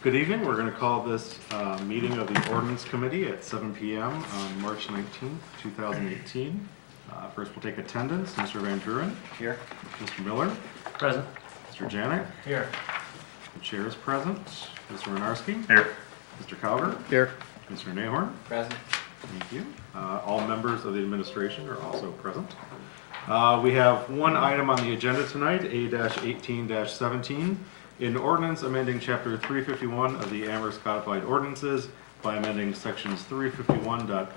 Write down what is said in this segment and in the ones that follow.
Good evening. We're going to call this meeting of the Ordinance Committee at 7 p.m. on March 19th, 2018. First, we'll take attendance. Mr. Van Druren. Here. Mr. Miller. Present. Mr. Janik. Here. The chair is present. Mr. Winarski. Here. Mr. Calver. Here. Mr. Nahorn. Present. Thank you. All members of the administration are also present. We have one item on the agenda tonight, A-18-17, an ordinance amending Chapter 351 of the Amherst Codified Ordinances by amending Sections 351.05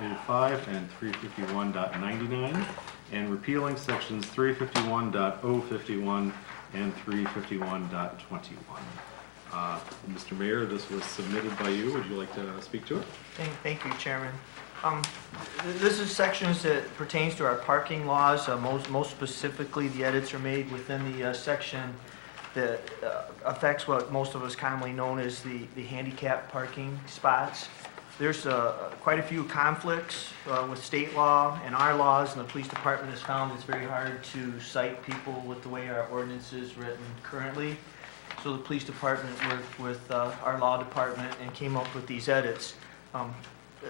and 351.99 and repealing Sections 351.051 and 351.21. Mr. Mayor, this was submitted by you. Would you like to speak to it? Thank you, Chairman. This is sections that pertains to our parking laws. Most specifically, the edits are made within the section that affects what most of us commonly known as the handicap parking spots. There's quite a few conflicts with state law and our laws, and the police department has found it's very hard to cite people with the way our ordinance is written currently. So the police department worked with our law department and came up with these edits.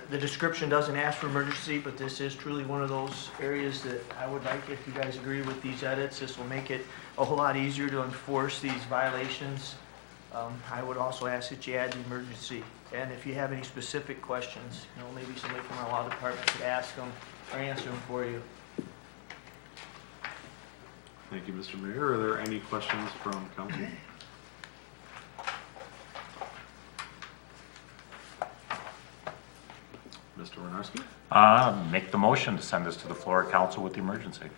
The description doesn't ask for emergency, but this is truly one of those areas that I would like, if you guys agree with these edits, this will make it a whole lot easier to enforce these violations. I would also ask that you add the emergency. And if you have any specific questions, maybe somebody from our law department could ask them or answer them for you. Thank you, Mr. Mayor. Are there any questions from council? Mr. Winarski? Make the motion to send this to the floor of council with the emergency.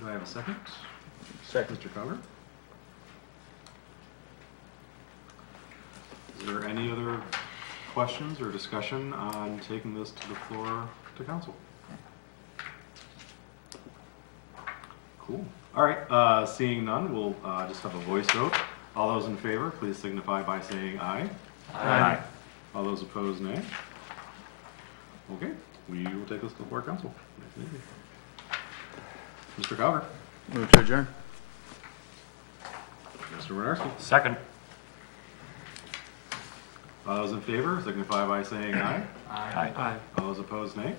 Do I have a second? Second. Mr. Cover? Is there any other questions or discussion on taking this to the floor to council? Cool. All right, seeing none, we'll just have a voice vote. All those in favor, please signify by saying aye. Aye. All those opposed, nay. Okay, we will take this to the floor of council. Mr. Cover? Move to adjourn. Mr. Winarski? Second. All those in favor, signify by saying aye. Aye. Aye. All those opposed, nay.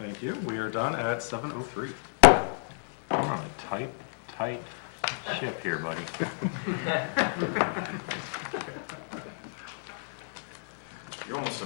Thank you. We are done at 7:03. I'm on a tight ship here, buddy. You're almost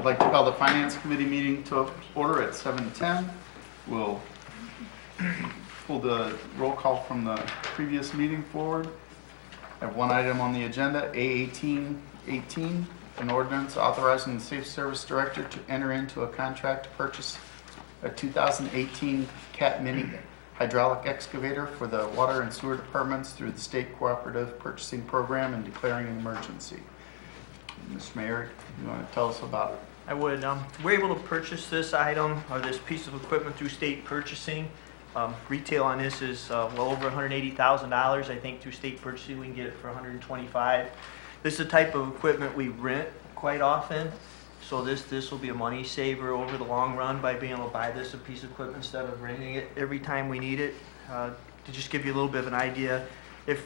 I'd like to call the Finance Committee meeting to order at 7:10. We'll pull the roll call from the previous meeting forward. I have one item on the agenda, A1818, an ordinance authorizing the Safe Service Director to enter into a contract to purchase a 2018 Cat Mini hydraulic excavator for the water and sewer departments through the state cooperative purchasing program and declaring an emergency. Mr. Mayor, you want to tell us about it? I would. We're able to purchase this item or this piece of equipment through state purchasing. Retail on this is well over $180,000. I think through state purchasing we can get it for $125,000. This is the type of equipment we rent quite often, so this will be a money saver over the long run by being able to buy this a piece of equipment instead of renting it every time we need it. To just give you a little bit of an idea, if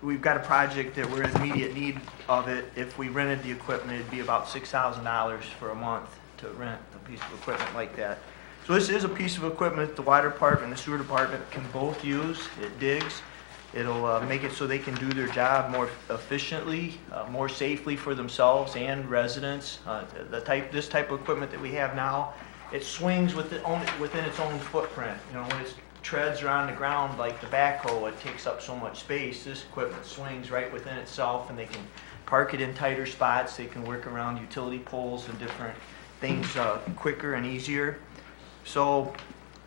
we've got a project that we're in immediate need of it, if we rented the equipment, it'd be about $6,000 for a month to rent a piece of equipment like that. So this is a piece of equipment the water department and the sewer department can both use. It digs. It'll make it so they can do their job more efficiently, more safely for themselves and residents. This type of equipment that we have now, it swings within its own footprint. You know, when its treads are on the ground like the backhoe, it takes up so much space. This equipment swings right within itself, and they can park it in tighter spots. They can work around utility poles and different things quicker and easier. So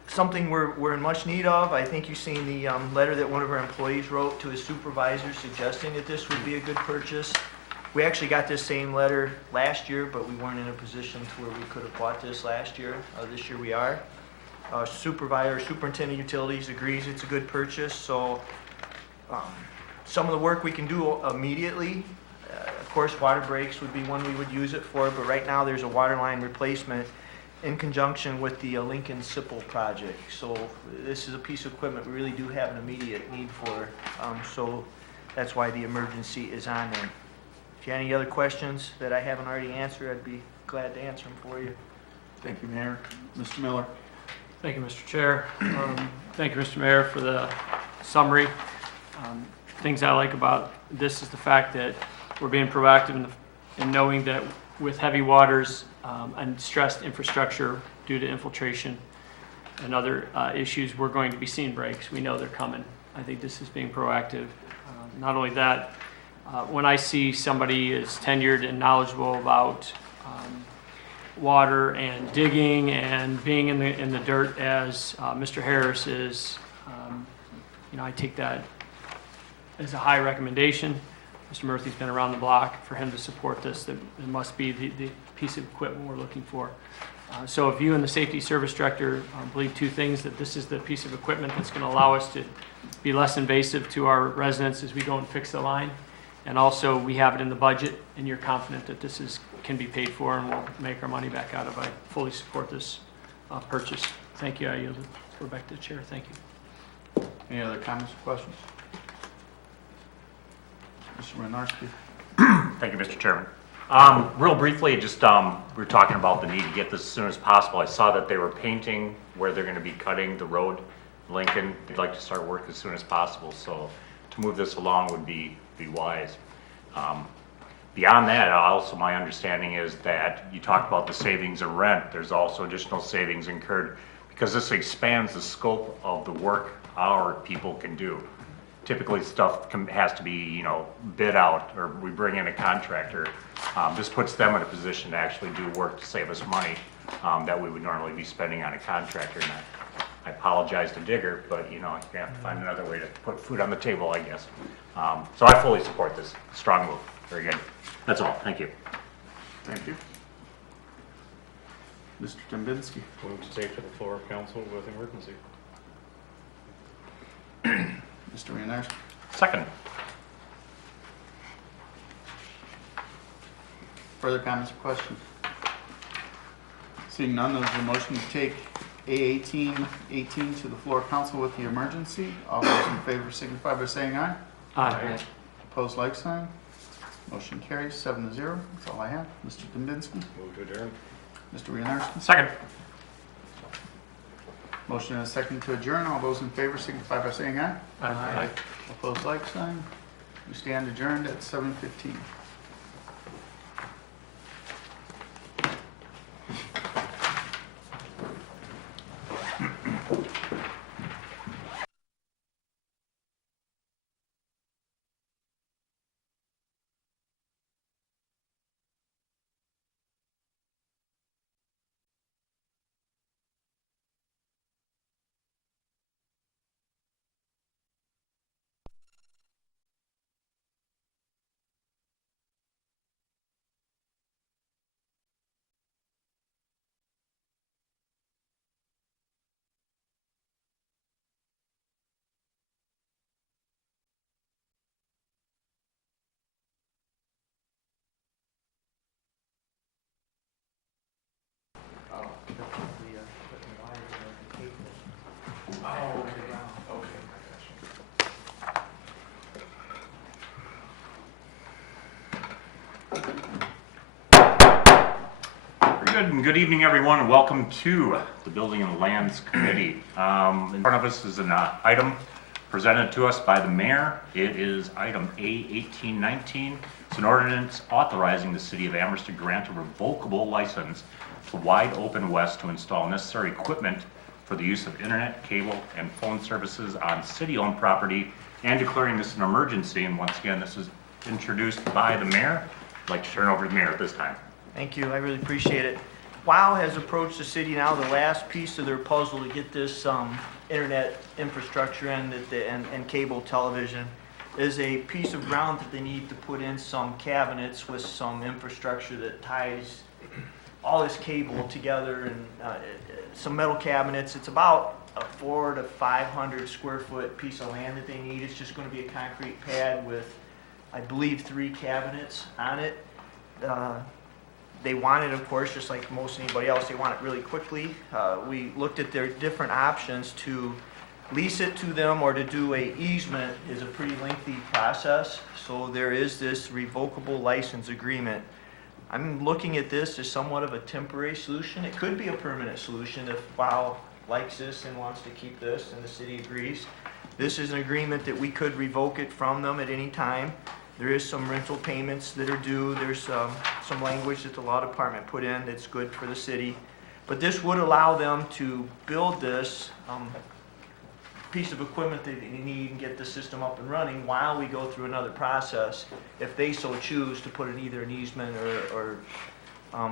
something we're in much need of. I think you've seen the letter that one of our employees wrote to his supervisor suggesting that this would be a good purchase. We actually got this same letter last year, but we weren't in a position to where we could have bought this last year. This year we are. Superintendent Utilities agrees it's a good purchase. So some of the work we can do immediately. Of course, water breaks would be one we would use it for, but right now there's a water line replacement in conjunction with the Lincoln Sipple project. So this is a piece of equipment we really do have an immediate need for. So that's why the emergency is on there. If you have any other questions that I haven't already answered, I'd be glad to answer them for you. Thank you, Mayor. Mr. Miller. Thank you, Mr. Chair. Thank you, Mr. Mayor, for the summary. Things I like about this is the fact that we're being proactive in knowing that with heavy waters and stressed infrastructure due to infiltration and other issues, we're going to be seeing breaks. We know they're coming. I think this is being proactive. Not only that, when I see somebody is tenured and knowledgeable about water and digging and being in the dirt as Mr. Harris is, I take that as a high recommendation. Mr. Murphy's been around the block. For him to support this, that it must be the piece of equipment we're looking for. So if you and the Safety Service Director believe two things, that this is the piece of equipment that's going to allow us to be less invasive to our residents as we go and fix the line, and also we have it in the budget, and you're confident that this can be paid for and we'll make our money back out of it, I fully support this purchase. Thank you. I yield it back to the chair. Thank you. Any other comments or questions? Mr. Winarski. Thank you, Mr. Chairman. Real briefly, just we were talking about the need to get this as soon as possible. I saw that they were painting where they're going to be cutting the road, Lincoln. They'd like to start work as soon as possible, so to move this along would be wise. Beyond that, also my understanding is that you talked about the savings in rent. There's also additional savings incurred because this expands the scope of the work our people can do. Typically, stuff has to be, bid out, or we bring in a contractor. This puts them in a position to actually do work to save us money that we would normally be spending on a contractor. And I apologize to Digger, but you have to find another way to put food on the table, I guess. So I fully support this. Strong move. Very good. That's all. Thank you. Thank you. Mr. Dembinski. Move to take to the floor of council with emergency. Mr. Winarski. Second. Further comments or questions? Seeing none, there's a motion to take A1818 to the floor of council with the emergency. All those in favor signify by saying aye. Aye. Opposed, like sign. Motion carries 7-0. That's all I have. Mr. Dembinski. Move to adjourn. Mr. Winarski. Second. Motion and a second to adjourn. All those in favor signify by saying aye. Aye. Opposed, like sign. We stand adjourned at 7:15. Very good, and good evening, everyone, and welcome to the Building and Lands Committee. In front of us is an item presented to us by the mayor. It is item A1819. It's an ordinance authorizing the city of Amherst to grant a revocable license to Wide Open West to install necessary equipment for the use of internet, cable, and phone services on city-owned property and declaring this an emergency. And once again, this is introduced by the mayor. I'd like to turn it over to the mayor at this time. Thank you, I really appreciate it. WOW has approached the city now, the last piece of their puzzle to get this internet infrastructure in and cable television is a piece of ground that they need to put in some cabinets with some infrastructure that ties all this cable together and some metal cabinets. It's about a 400 to 500 square foot piece of land that they need. It's just going to be a concrete pad with, I believe, 3 cabinets on it. They want it, of course, just like most anybody else, they want it really quickly. We looked at their different options. To lease it to them or to do a easement is a pretty lengthy process. So there is this revocable license agreement. I'm looking at this as somewhat of a temporary solution. It could be a permanent solution if WOW likes this and wants to keep this and the city agrees. This is an agreement that we could revoke it from them at any time. There is some rental payments that are due. There's some language that the law department put in that's good for the city. But this would allow them to build this piece of equipment that they need and get the system up and running while we go through another process, if they so choose to put in either an easement or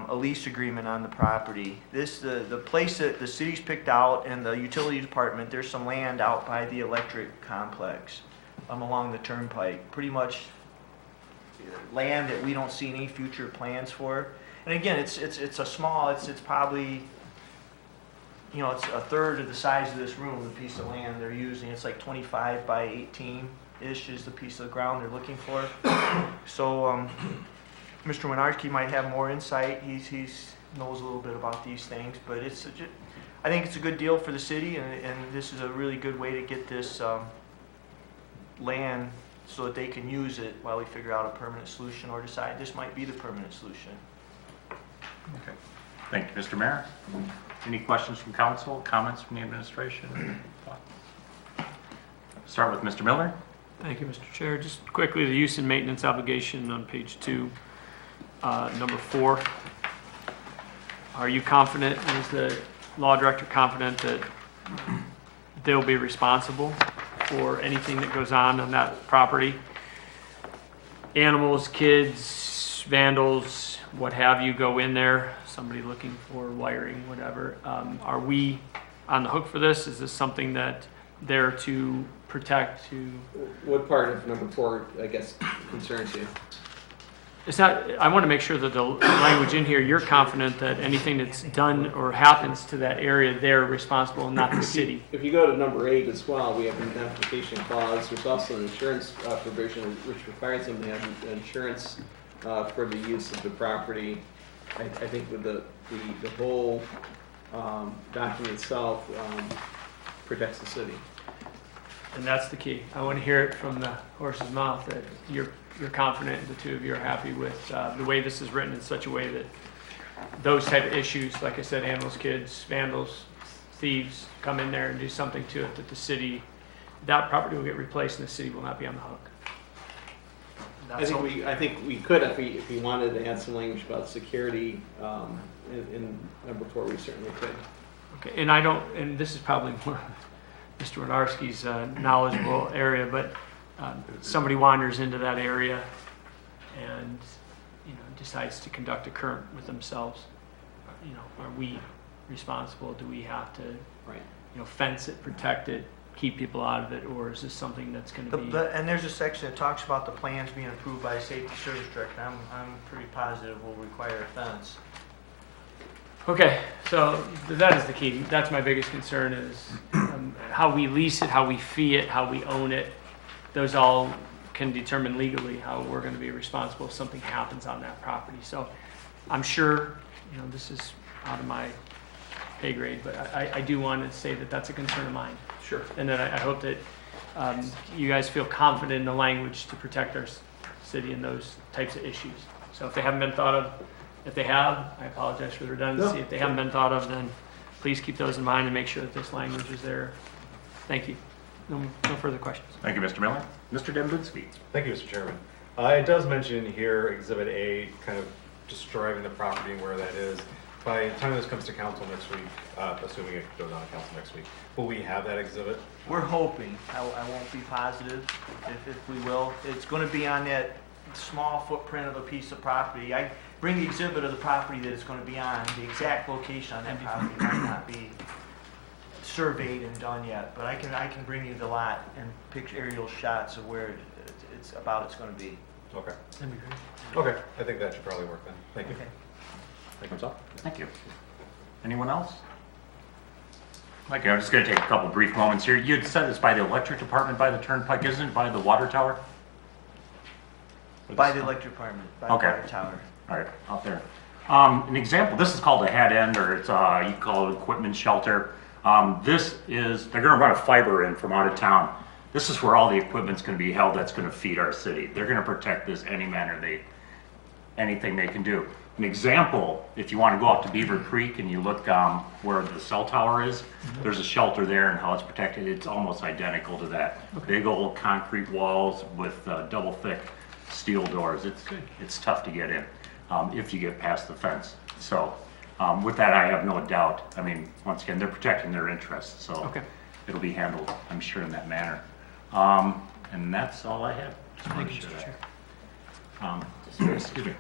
a lease agreement on the property. The place that the city's picked out and the utility department, there's some land out by the electric complex along the turnpike. Pretty much land that we don't see any future plans for. And again, it's a small, it's probably, you know, it's a third of the size of this room, the piece of land they're using. It's like 25 by 18-ish is the piece of ground they're looking for. So Mr. Winarski might have more insight. He's knows a little bit about these things, but I think it's a good deal for the city, and this is a really good way to get this land so that they can use it while we figure out a permanent solution or decide this might be the permanent solution. Okay. Thank you, Mr. Mayor. Any questions from council, comments from the administration? Start with Mr. Miller. Thank you, Mr. Chair. Just quickly, the use and maintenance obligation on page 2, number 4. Are you confident, is the law director confident that they'll be responsible for anything that goes on that property? Animals, kids, vandals, what have you go in there, somebody looking for wiring, whatever. Are we on the hook for this? Is this something that they're to protect, What part of number 4, I guess, concerns you? It's not, I want to make sure that the language in here, you're confident that anything that's done or happens to that area, they're responsible and not the city. If you go to number 8 as well, we have an indemnification clause. There's also an insurance provision which requires them to have insurance for the use of the property. I think with the whole document itself protects the city. And that's the key. I want to hear it from the horse's mouth that you're confident, the two of you are happy with the way this is written in such a way that those type of issues, like I said, animals, kids, vandals, thieves, come in there and do something to it that the city, that property will get replaced and the city will not be on the hook. I think we could, if we wanted to add some language about security in number 4, we certainly could. Okay, and I don't, and this is probably more Mr. Winarski's knowledgeable area, but somebody wanders into that area and, you know, decides to conduct a current with themselves. You know, are we responsible? Do we have to, Right. you know, fence it, protect it, keep people out of it, or is this something that's going to be? And there's a section that talks about the plans being approved by the Safety Service Director. I'm pretty positive will require a fence. Okay, so that is the key. That's my biggest concern is how we lease it, how we fee it, how we own it. Those all can determine legally how we're going to be responsible if something happens on that property. So I'm sure, you know, this is out of my pay grade, but I do want to say that that's a concern of mine. Sure. And that I hope that you guys feel confident in the language to protect our city in those types of issues. So if they haven't been thought of, if they have, I apologize for the redundancy. No. If they haven't been thought of, then please keep those in mind and make sure that this language is there. Thank you. No further questions. Thank you, Mr. Miller. Mr. Dembinski. Thank you, Mr. Chairman. It does mention in here, Exhibit A, kind of describing the property and where that is. By the time this comes to council next week, assuming it goes on to council next week, will we have that exhibit? We're hoping, I won't be positive if we will. It's gonna be on that small footprint of a piece of property. I bring the exhibit of the property that it's gonna be on. The exact location on that property might not be surveyed and done yet, but I can bring you the lot and picture aerial shots of where it's gonna be. Okay. That'd be great. Okay, I think that should probably work then. Thank you. Thumbs up. Thank you. Anyone else? Mike, I'm just going to take a couple brief moments here. You had said it's by the electric department, by the turnpike, isn't it by the water tower? By the electric department, by the Okay. water tower. All right, out there. An example, this is called a head end, or it's, you call it equipment shelter. This is, they're going to run a fiber in from out of town. This is where all the equipment's going to be held that's going to feed our city. They're going to protect this any manner anything they can do. An example, if you want to go out to Beaver Creek and you look where the cell tower is, there's a shelter there and how it's protected. It's almost identical to that. Big old concrete walls with double thick steel doors. It's tough to get in if you get past the fence. So with that, I have no doubt. I mean, once again, they're protecting their interests, so Okay. it'll be handled, I'm sure, in that manner. And that's all I have. Just wanted Thank to you, share Mr. that. Chair. Excuse me,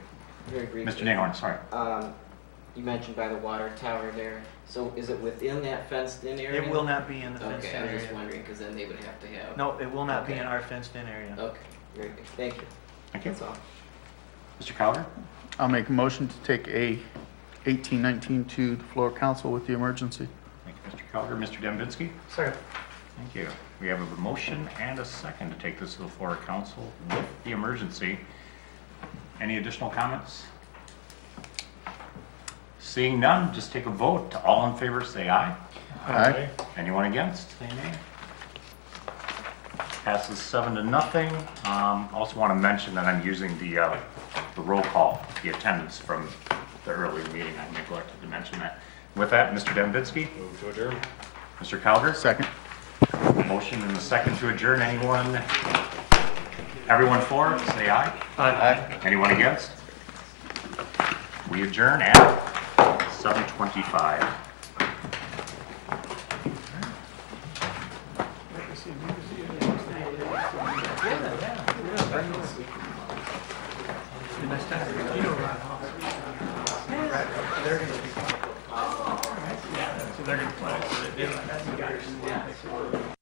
Very briefly. Mr. Nahorn, sorry. You mentioned by the water tower there, so is it within that fenced-in area? It will not be in the fenced Okay, in I was area. just wondering, because then they would have to have. No, it will not be Okay. in our fenced in area. Okay, very good, thank you, Thank you. that's all. Mr. Cowder? I'll make a motion to take A 1819 to the floor council with the emergency. Thank you, Mr. Cowder. Mr. Dembinski? Second. Thank you. We have a motion and a second to take this to the floor of council with the emergency. Any additional comments? Seeing none, just take a vote. All in favor, say aye. Aye. Anyone against, say nay. Passes 7-0. Also want to mention that I'm using the roll call, the attendance from the earlier meeting. I neglected to mention that. With that, Mr. Dembinski? Move to adjourn. Mr. Calgar? Second. Motion and a second to adjourn. Everyone for, say aye. Aye. Anyone against? We adjourn at 7:25. They're going to play.